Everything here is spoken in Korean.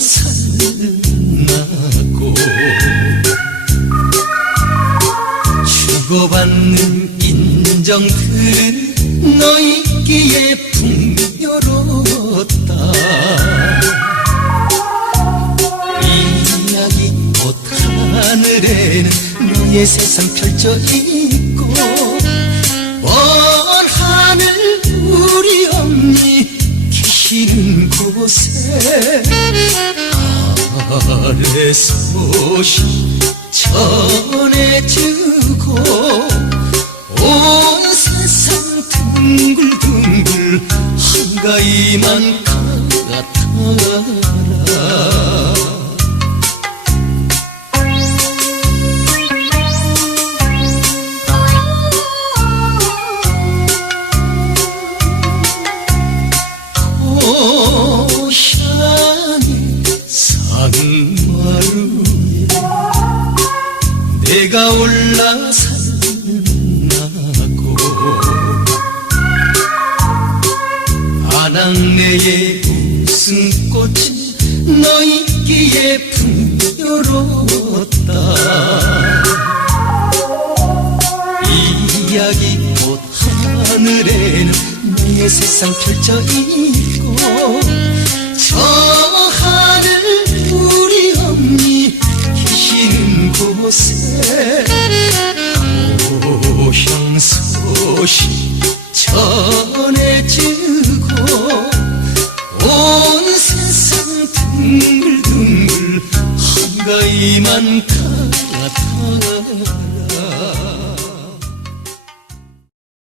살나고. 주고받는 인정들은 너희기에 풍요롭다. 이야기 꽃 하늘에는 너의 세상 펼쳐 있고 곳에 아래 소식 전해주고 온 세상 둥글둥글 한가위만 같아라 내가 올라 살나고. 아낙네의 웃음꽃은 너희기에 풍요롭다. 이야기 꽃 하늘에는 너의 세상 펼쳐 있고 저 곳에 고향 소식 전해주고 온 세상 둥글둥글 한가위만 같아라